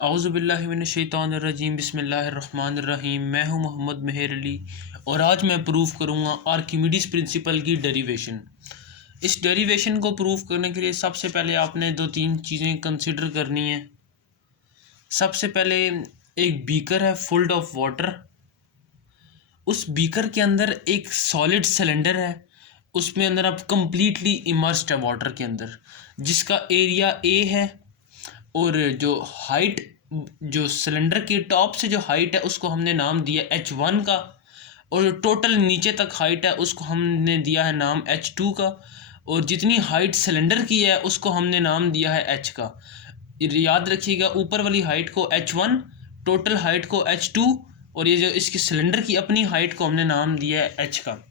औज़ुबिल्लाहि मिनश्शैतानिर्रजीम बिस्मिल्लाहिर्रहमानिर्रहीम। मैं हूं मोहम्मद मेहर अली और आज मैं प्रूव करूंगा आर्किमिडीज प्रिंसिपल की डेरिवेशन। इस डेरिवेशन को प्रूव करने के लिए सबसे पहले आपने दो तीन चीज़ें कंसिडर करनी है। सबसे पहले एक बीकर है फुल ऑफ वाटर, उस बीकर के अंदर एक सॉलिड सिलेंडर है, उसमें अंदर आप कंप्लीटली इमर्स्ड है वाटर के अंदर, जिसका एरिया ए है और जो हाइट, जो सिलेंडर की टॉप से जो हाइट है उसको हमने नाम दिया H1 का, और टोटल नीचे तक हाइट है उसको हमने दिया है नाम H2 का, और जितनी हाइट सिलेंडर की है उसको हमने नाम दिया है H का। याद रखिएगा, ऊपर वाली हाइट को H1, टोटल हाइट को H2, और ये जो इसकी सिलेंडर की अपनी हाइट को हमने नाम दिया है H का।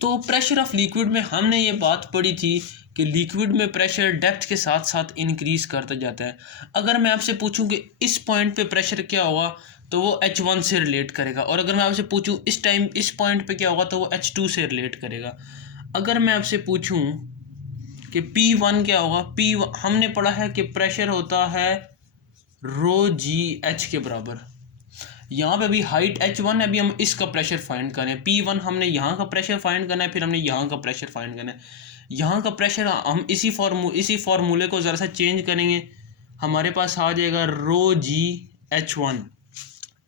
तो प्रेशर ऑफ लिक्विड में हमने ये बात पढ़ी थी कि लिक्विड में प्रेशर डेप्थ के साथ साथ इंक्रीज़ करता जाता है। अगर मैं आपसे पूछूं कि इस पॉइंट पे प्रेशर क्या होगा तो वो H1 से रिलेट करेगा, और अगर मैं आपसे पूछूं इस टाइम इस पॉइंट पे क्या होगा तो वो H2 से रिलेट करेगा। अगर मैं आपसे पूछूं कि P1 क्या होगा, P1 हमने पढ़ा है कि प्रेशर होता है रो जी एच के बराबर। यहाँ पे अभी हाइट H1 है, अभी हम इसका प्रेशर फाइंड करें। P1 हमने यहाँ का प्रेशर फाइंड करना है, फिर हमने यहाँ का प्रेशर फाइंड करना है। यहाँ का प्रेशर हम इसी फार्मूले को ज़रा सा चेंज करेंगे, हमारे पास आ जाएगा रो जी H1।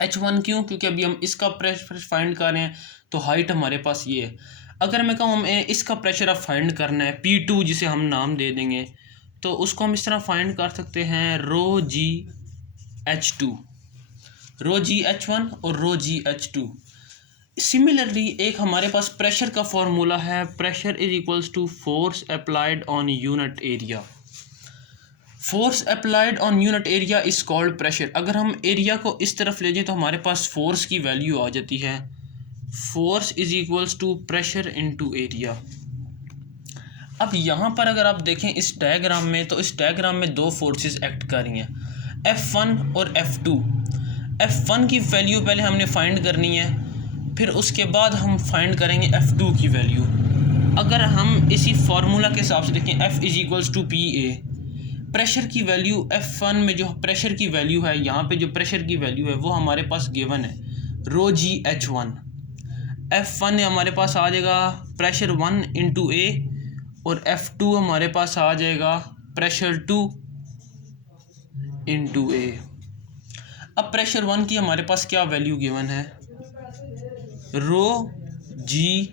H1 क्यों? क्योंकि अभी हम इसका प्रेशर फाइंड कर रहे हैं, तो हाइट हमारे पास ये है। अगर मैं कहूँ हमें इसका प्रेशर अब फाइंड करना है P2, जिसे हम नाम दे देंगे, तो उसको हम इस तरह फाइंड कर सकते हैं रो जी H2, रो जी H1 और रो जी H2। सिमिलरली एक हमारे पास प्रेशर का फॉर्मूला है, pressure is equals to force applied on unit area. Force applied on unit area is called pressure. अगर हम एरिया को इस तरफ ले जाएं तो हमारे पास फोर्स की वैल्यू आ जाती है, force is equals to pressure into area. अब यहाँ पर अगर आप देखें इस डायग्राम में, तो इस डायग्राम में दो फोर्सेस एक्ट कर रही हैं, F1 और F2। F1 की वैल्यू पहले हमने फाइंड करनी है, फिर उसके बाद हम फाइंड करेंगे F2 की वैल्यू। अगर हम इसी फार्मूला के हिसाब से देखें, F is equals to P A, pressure की वैल्यू F1 में जो प्रेशर की वैल्यू है, यहाँ पे जो प्रेशर की वैल्यू है वो हमारे पास गिवन है रो जी H1। F1 हमारे पास आ जाएगा प्रेशर 1 इंटू ए, और F2 हमारे पास आ जाएगा प्रेशर 2 इंटू ए। अब प्रेशर 1 की हमारे पास क्या वैल्यू गिवन है, रो जी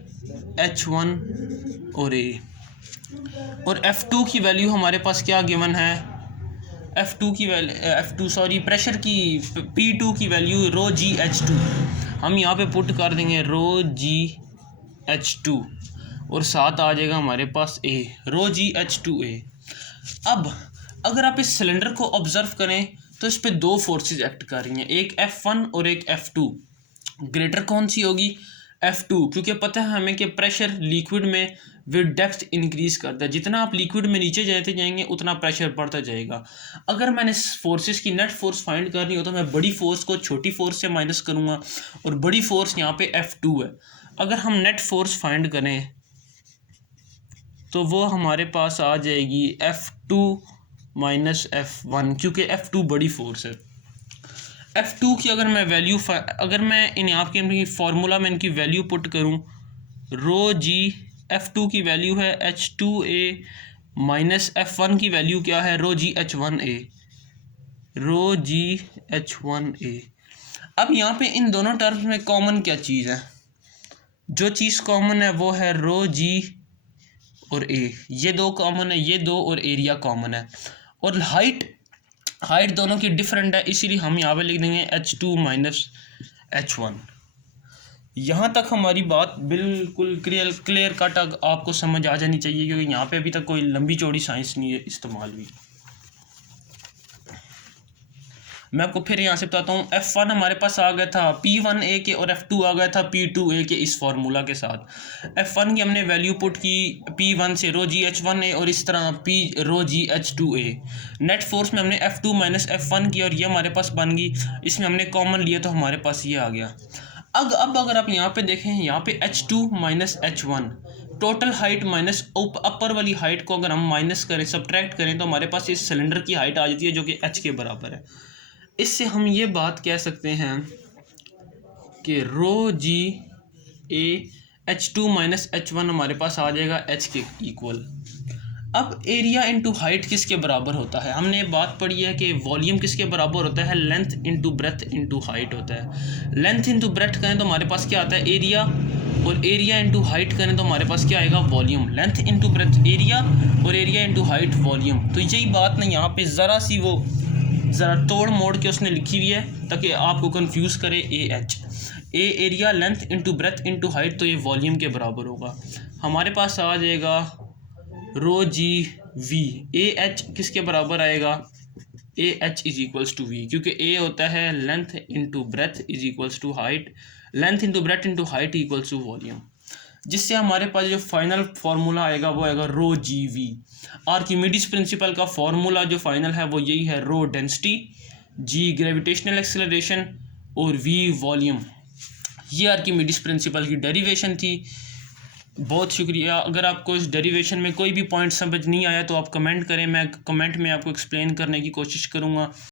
H1 और ए, और F2 की वैल्यू हमारे पास क्या गिवन है, प्रेशर की P2 की वैल्यू रो जी H2। हम यहाँ पे पुट कर देंगे रो जी H2, और साथ आ जाएगा हमारे पास ए, रो जी H2A। अब अगर आप इस सिलेंडर को ऑब्जर्व करें तो इस पे दो फोर्सेस एक्ट कर रही हैं, एक F1 और एक F2। ग्रेटर कौन सी होगी, F2, क्योंकि पता है हमें कि प्रेशर लिक्विड में विद डेप्थ इंक्रीज करता है, जितना आप लिक्विड में नीचे जाते जाएंगे उतना प्रेशर बढ़ता जाएगा। अगर मैंने फोर्सेस की नेट फोर्स फाइंड करनी हो तो मैं बड़ी फोर्स को छोटी फोर्स से माइनस करूँगा, और बड़ी फोर्स यहाँ पे F2 है। अगर हम नेट फोर्स फाइंड करें तो वो हमारे पास आ जाएगी F2 माइनस F1, क्योंकि F2 बड़ी फोर्स है। F2 की अगर मैं वैल्यू अगर मैं इन आपके फार्मूला में इनकी वैल्यू पुट करूं, रो जी F2 की वैल्यू है H2A माइनस F1 की वैल्यू क्या है, रो जी H1A, रो जी H1A। अब यहाँ पे इन दोनों टर्म्स में कॉमन क्या चीज़ है, जो चीज़ कॉमन है वो है रो जी और ए, ये दो कॉमन है, ये दो, और एरिया कॉमन है, और हाइट दोनों की डिफरेंट है, इसीलिए हम यहाँ पे लिख देंगे H2 माइनस H1। यहाँ तक हमारी बात बिल्कुल क्लियर कट आपको समझ आ जानी चाहिए, क्योंकि यहाँ पे अभी तक कोई लंबी चौड़ी साइंस नहीं है इस्तेमाल हुई। मैं आपको फिर यहाँ से बताता हूँ, F1 हमारे पास आ गया था P1A के, और F2 आ गया था P2A के इस फार्मूला के साथ। F1 की हमने वैल्यू पुट की P1 से रो जी H1A, और इस तरह P रो जी H2A। नेट फोर्स में हमने F2 माइनस F1 की, और ये हमारे पास बन गई, इसमें हमने कॉमन लिया तो हमारे पास ये आ गया। अब अगर आप यहाँ पे देखें, यहाँ पे H2 minus H1, total height minus upper वाली हाइट को अगर हम माइनस करें, सब्ट्रैक्ट करें, तो हमारे पास इस सिलेंडर की हाइट आ जाती है जो कि H के बराबर है। इससे हम ये बात कह सकते हैं कि रो जी ए H2 माइनस H1 हमारे पास आ जाएगा H के इक्वल। अब एरिया इंटू हाइट किसके बराबर होता है? हमने बात पढ़ी है कि वॉल्यूम किसके बराबर होता है? Length into breadth into height होता है। लेंथ इंटू ब्रेथ करें तो हमारे पास क्या आता है? एरिया, और एरिया इंटू हाइट करें तो हमारे पास क्या आएगा? Volume. Length into breath area और एरिया इंटू हाइट वॉल्यूम। तो यही बात ना यहाँ पे ज़रा तोड़ मोड़ के उसने लिखी हुई है ताकि आपको कंफ्यूज करे। A area length into breadth into height, तो ये वॉल्यूम के बराबर होगा। हमारे पास आ जाएगा रो जी वी। ए एच किसके बराबर आएगा? A H is equals to V, क्योंकि ए होता है length into breadth is equals to height, length into breadth into height equals to volume. जिससे हमारे पास जो फाइनल फार्मूला आएगा वो आएगा rho g V. Archimedes principle का फार्मूला जो फाइनल है वो यही है, rho density, g gravitational acceleration और वी वॉल्यूम। ये आर्किमिडीज प्रिंसिपल की डेरिवेशन थी। बहुत शुक्रिया। अगर आपको इस डेरिवेशन में कोई भी पॉइंट समझ नहीं आया तो आप कमेंट करें, मैं कमेंट में आपको एक्सप्लेन करने की कोशिश करूँगा।